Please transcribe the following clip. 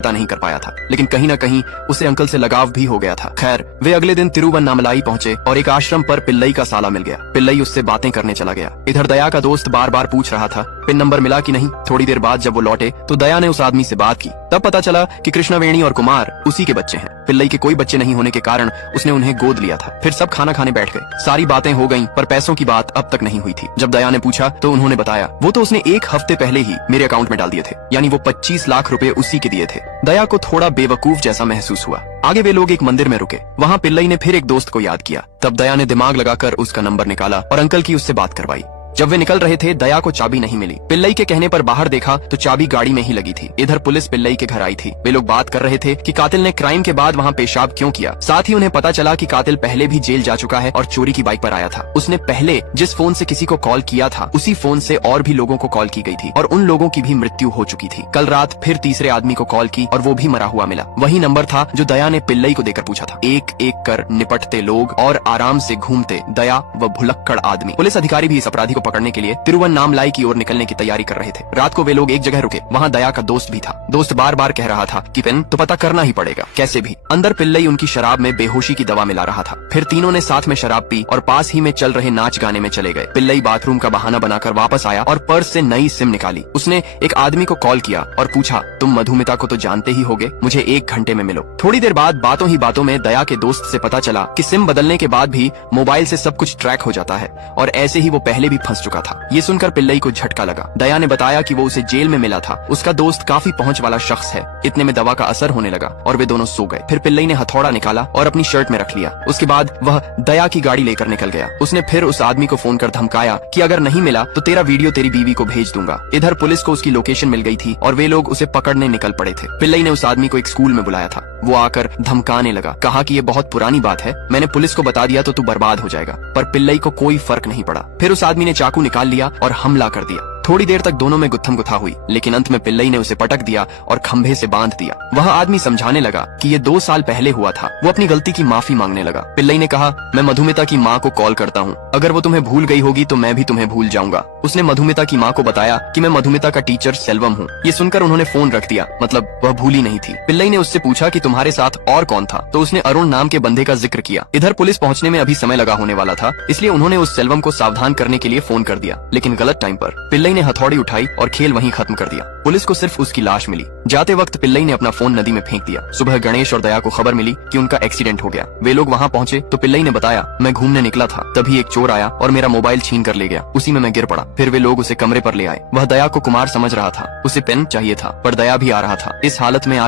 पता नहीं कर पाया था, लेकिन कहीं न कहीं उसे अंकल से लगाव भी हो गया था। खैर, वे अगले दिन तिरुवन्नामलाई पहुंचे और एक आश्रम पर पिल्लई का साला मिल गया। पिल्लई उससे बातें करने चला गया। इधर दया का दोस्त बार बार पूछ रहा था पिन नंबर मिला कि नहीं। थोड़ी देर बाद जब वो लौटे तो दया ने उस आदमी से बात की। तब पता चला कि कृष्णवेणी और कुमार उसी के बच्चे हैं। पिल्लई के कोई बच्चे नहीं होने के कारण उसने उन्हें गोद लिया था। फिर सब खाना खाने बैठ गए। सारी बातें हो गईं, पर पैसों की बात अब तक नहीं हुई थी। जब दया ने पूछा तो उन्होंने बताया वो तो उसने एक हफ्ते पहले ही मेरे अकाउंट में डाल दिए थे, यानी वो 25 लाख रुपए उसी के दिए थे। दया को थोड़ा बेवकूफ जैसा महसूस हुआ। आगे वे लोग एक मंदिर में रुके। वहाँ पिल्लई ने फिर एक दोस्त को याद किया। तब दया ने दिमाग लगाकर उसका नंबर निकाला और अंकल की उससे बात करवाई। जब वे निकल रहे थे दया को चाबी नहीं मिली। पिल्लई के कहने पर बाहर देखा तो चाबी गाड़ी में ही लगी थी। इधर पुलिस पिल्लई के घर आई थी। वे लोग बात कर रहे थे कि कातिल ने क्राइम के बाद वहाँ पेशाब क्यों किया। साथ ही उन्हें पता चला कि कातिल पहले भी जेल जा चुका है और चोरी की बाइक पर आया था। उसने पहले जिस फोन से किसी को कॉल किया था उसी फोन से और भी लोगों को कॉल की गई थी और उन लोगों की भी मृत्यु हो चुकी थी। कल रात फिर तीसरे आदमी को कॉल की और वो भी मरा हुआ मिला। वही नंबर था जो दया ने पिल्लई को देकर पूछा था। एक एक कर निपटते लोग और आराम से घूमते दया व भुलक्कड़ आदमी। पुलिस अधिकारी भी इस अपराधी को पकड़ने के लिए तिरुवन्नामलाई की ओर निकलने की तैयारी कर रहे थे। रात को वे लोग एक जगह रुके। वहाँ दया का दोस्त भी था। दोस्त बार बार कह रहा था कि पेन तो पता करना ही पड़ेगा कैसे भी। अंदर पिल्लई उनकी शराब में बेहोशी की दवा मिला रहा था। फिर तीनों ने साथ में शराब पी और पास ही में चल रहे नाच गाने में चले गए। पिल्लई बाथरूम का बहाना बनाकर वापस आया और पर्स से नई सिम निकाली। उसने एक आदमी को कॉल किया और पूछा तुम मधुमिता को तो जानते ही होगे, मुझे 1 घंटे में मिलो। थोड़ी देर बाद बातों ही बातों में दया के दोस्त से पता चला कि सिम बदलने के बाद भी मोबाइल से सब कुछ ट्रैक हो जाता है और ऐसे ही वो पहले भी फंस चुका था। ये सुनकर पिल्लई को झटका लगा। दया ने बताया कि वो उसे जेल में मिला था। उसका दोस्त काफी पहुंच वाला शख्स है। इतने में दवा का असर होने लगा और वे दोनों सो गए। फिर पिल्लई ने हथौड़ा निकाला और अपनी शर्ट में रख लिया। उसके बाद वह दया की गाड़ी लेकर निकल गया। उसने फिर उस आदमी को फोन कर धमकाया कि अगर नहीं मिला तो तेरा वीडियो तेरी बीवी को भेज दूंगा। इधर पुलिस को उसकी लोकेशन मिल गई थी और वे लोग उसे पकड़ने निकल पड़े थे। पिल्लई ने उस आदमी को एक स्कूल में बुलाया था। वो आकर धमकाने लगा। कहा कि ये बहुत पुरानी बात है, मैंने पुलिस को बता दिया तो तू बर्बाद हो जाएगा। पर पिल्लई को कोई फर्क नहीं पड़ा। फिर उस आदमी ने चाकू निकाल लिया और हमला कर दिया। थोड़ी देर तक दोनों में गुत्थम गुथा हुई, लेकिन अंत में पिल्लई ने उसे पटक दिया और खंभे से बांध दिया। वह आदमी समझाने लगा कि ये 2 साल पहले हुआ था। वो अपनी गलती की माफी मांगने लगा। पिल्लई ने कहा मैं मधुमिता की माँ को कॉल करता हूँ, अगर वो तुम्हें भूल गई होगी तो मैं भी तुम्हें भूल जाऊंगा। उसने मधुमिता की माँ को बताया कि मैं मधुमिता का टीचर सेल्वम हूँ। ये सुनकर उन्होंने फोन रख दिया, मतलब वह भूली नहीं थी। पिल्लई ने उससे पूछा कि तुम्हारे साथ और कौन था, तो उसने अरुण नाम के बंदे का जिक्र किया। इधर पुलिस पहुँचने में अभी समय लगा होने वाला था, इसलिए उन्होंने उस सेल्वम को सावधान करने के लिए फोन कर दिया, लेकिन गलत टाइम पर। पिल्लई ने हथौड़ी उठाई और खेल वहीं खत्म कर दिया। पुलिस को सिर्फ उसकी लाश मिली। जाते वक्त पिल्लई ने अपना फोन नदी में फेंक दिया। सुबह गणेश और दया को खबर मिली कि उनका एक्सीडेंट हो गया। वे लोग वहाँ पहुँचे तो पिल्लई ने बताया मैं घूमने निकला था, तभी एक चोर आया और मेरा मोबाइल छीन कर ले गया। उसी में मैं गिर पड़ा। फिर वे लोग उसे कमरे पर ले आए। वह दया को कुमार समझ रहा था। उसे पेन चाहिए था, पर दया भी आ रहा था। इस हालत में